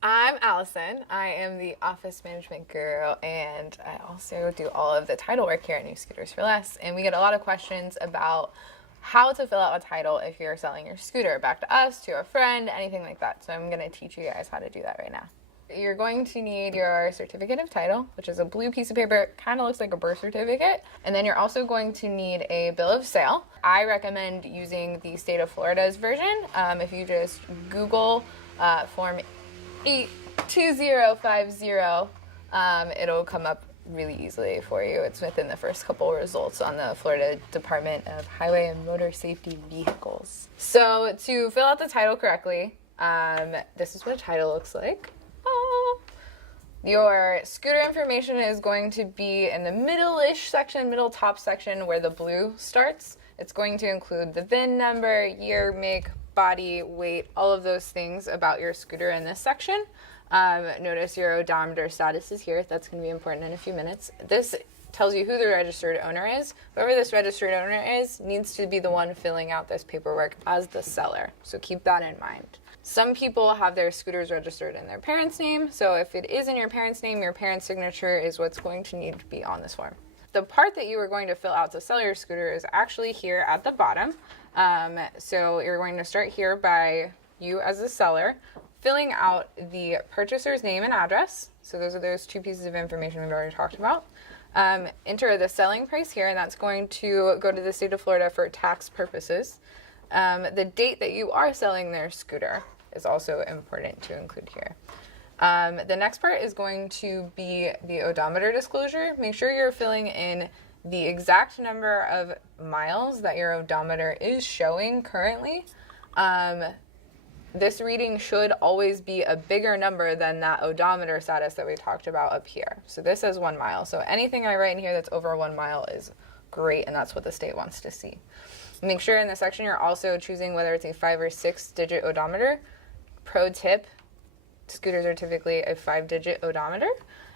I'm Allison. I am the office management guru, and I also do all of the title work here at New Scooters for Less. And we get a lot of questions about how to fill out a title if you're selling your scooter back to us, to a friend, anything like that. So I'm going to teach you guys how to do that right now. You're going to need your certificate of title, which is a blue piece of paper, kind of looks like a birth certificate. And then you're also going to need a bill of sale. I recommend using the state of Florida's version. If you just Google Form 82050, it'll come up really easily for you. It's within the first couple results on the Florida Department of Highway and Motor Safety Vehicles. So to fill out the title correctly, this is what a title looks like. Your scooter information is going to be in the middle-ish section, middle top section where the blue starts. It's going to include the VIN number, year, make, body, weight, all of those things about your scooter in this section. Notice your odometer status is here. That's going to be important in a few minutes. This tells you who the registered owner is. Whoever this registered owner is needs to be the one filling out this paperwork as the seller. So keep that in mind. Some people have their scooters registered in their parents' name. So if it is in your parents' name, your parents' signature is what's going to need to be on this form. The part that you are going to fill out to sell your scooter is actually here at the bottom. So you're going to start here by you as the seller filling out the purchaser's name and address. So those are those two pieces of information we've already talked about. Enter the selling price here, and that's going to go to the state of Florida for tax purposes. The date that you are selling their scooter is also important to include here. The next part is going to be the odometer disclosure. Make sure you're filling in the exact number of miles that your odometer is showing currently. This reading should always be a bigger number than that odometer status that we talked about up here. So this says 1 mile. So anything I write in here that's over 1 mile is great, and that's what the state wants to see. Make sure in this section you're also choosing whether it's a 5 or 6 digit odometer. Pro tip, scooters are typically a 5-digit odometer,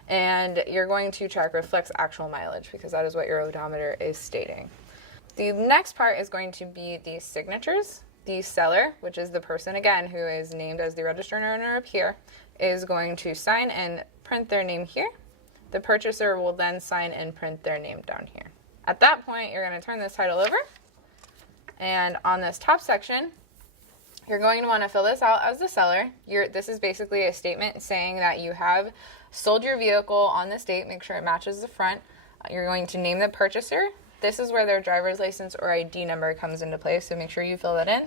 and you're going to check reflects actual mileage because that is what your odometer is stating. The next part is going to be the signatures. The seller, which is the person again who is named as the registered owner up here, is going to sign and print their name here. The purchaser will then sign and print their name down here. At that point, you're going to turn this title over, and on this top section, you're going to want to fill this out as the seller. This is basically a statement saying that you have sold your vehicle on this date. Make sure it matches the front. You're going to name the purchaser. This is where their driver's license or ID number comes into play, so make sure you fill that in.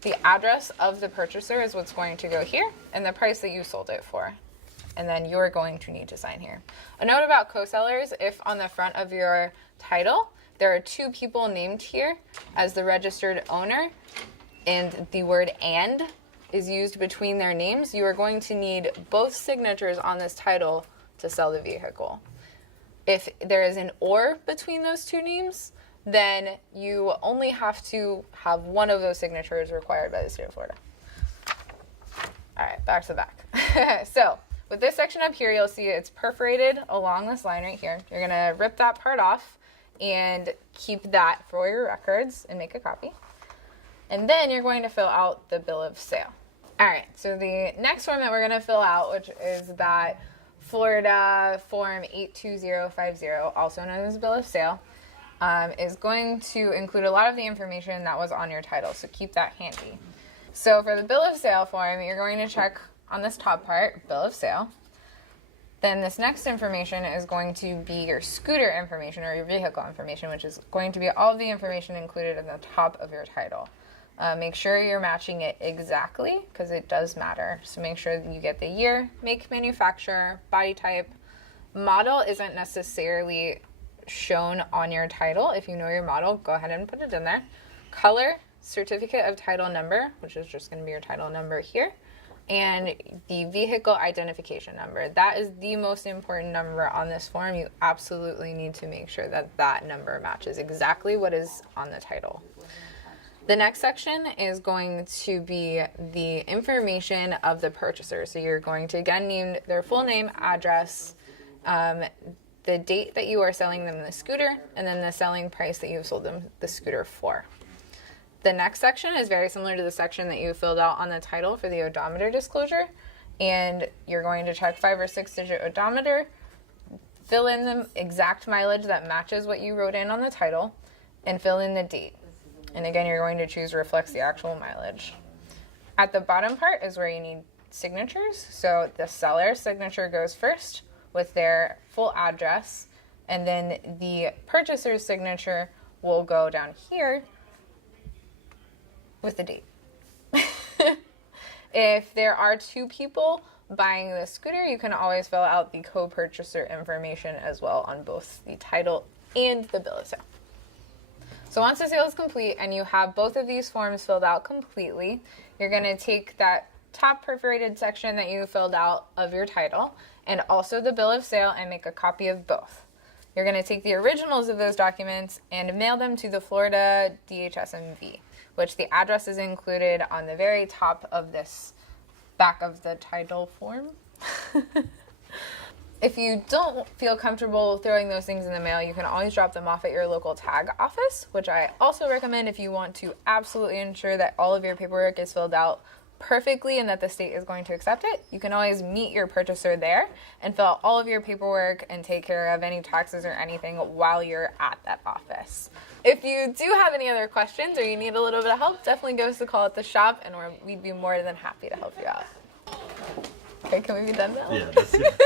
The address of the purchaser is what's going to go here, and the price that you sold it for. And then you're going to need to sign here. A note about co-sellers: if on the front of your title there are 2 people named here as the registered owner, and the word "and" is used between their names, you are going to need both signatures on this title to sell the vehicle. If there is an "or" between those 2 names, then you only have to have one of those signatures required by the state of Florida. All right, back to the back. So with this section up here, you'll see it's perforated along this line right here. You're gonna rip that part off and keep that for your records and make a copy. And then you're going to fill out the bill of sale. All right, so the next form that we're gonna fill out, which is that Florida Form 82050, also known as bill of sale, is going to include a lot of the information that was on your title, so keep that handy. So for the bill of sale form, you're going to check on this top part, bill of sale. Then this next information is going to be your scooter information or your vehicle information, which is going to be all of the information included in the top of your title. Make sure you're matching it exactly because it does matter. So make sure that you get the year, make, manufacturer, body type. Model isn't necessarily shown on your title. If you know your model, go ahead and put it in there. Color, certificate of title number, which is just going to be your title number here, and the vehicle identification number. That is the most important number on this form. You absolutely need to make sure that that number matches exactly what is on the title. The next section is going to be the information of the purchaser. So you're going to again name their full name, address, the date that you are selling them the scooter, and then the selling price that you've sold them the scooter for. The next section is very similar to the section that you filled out on the title for the odometer disclosure, and you're going to check 5 or 6 digit odometer, fill in the exact mileage that matches what you wrote in on the title, and fill in the date. And again, you're going to choose reflects the actual mileage. At the bottom part is where you need signatures. So the seller's signature goes first with their full address, and then the purchaser's signature will go down here with the date. If there are 2 people buying the scooter, you can always fill out the co-purchaser information as well on both the title and the bill of sale. So once the sale is complete and you have both of these forms filled out completely, you're going to take that top perforated section that you filled out of your title and also the bill of sale and make a copy of both. You're going to take the originals of those documents and mail them to the Florida DHSMV, which the address is included on the very top of this back of the title form. If you don't feel comfortable throwing those things in the mail, you can always drop them off at your local tag office, which I also recommend if you want to absolutely ensure that all of your paperwork is filled out perfectly and that the state is going to accept it. You can always meet your purchaser there and fill out all of your paperwork and take care of any taxes or anything while you're at that office. If you do have any other questions or you need a little bit of help, definitely give us a call at the shop and we'd be more than happy to help you out. Okay, can we be done now? Yeah, that's it.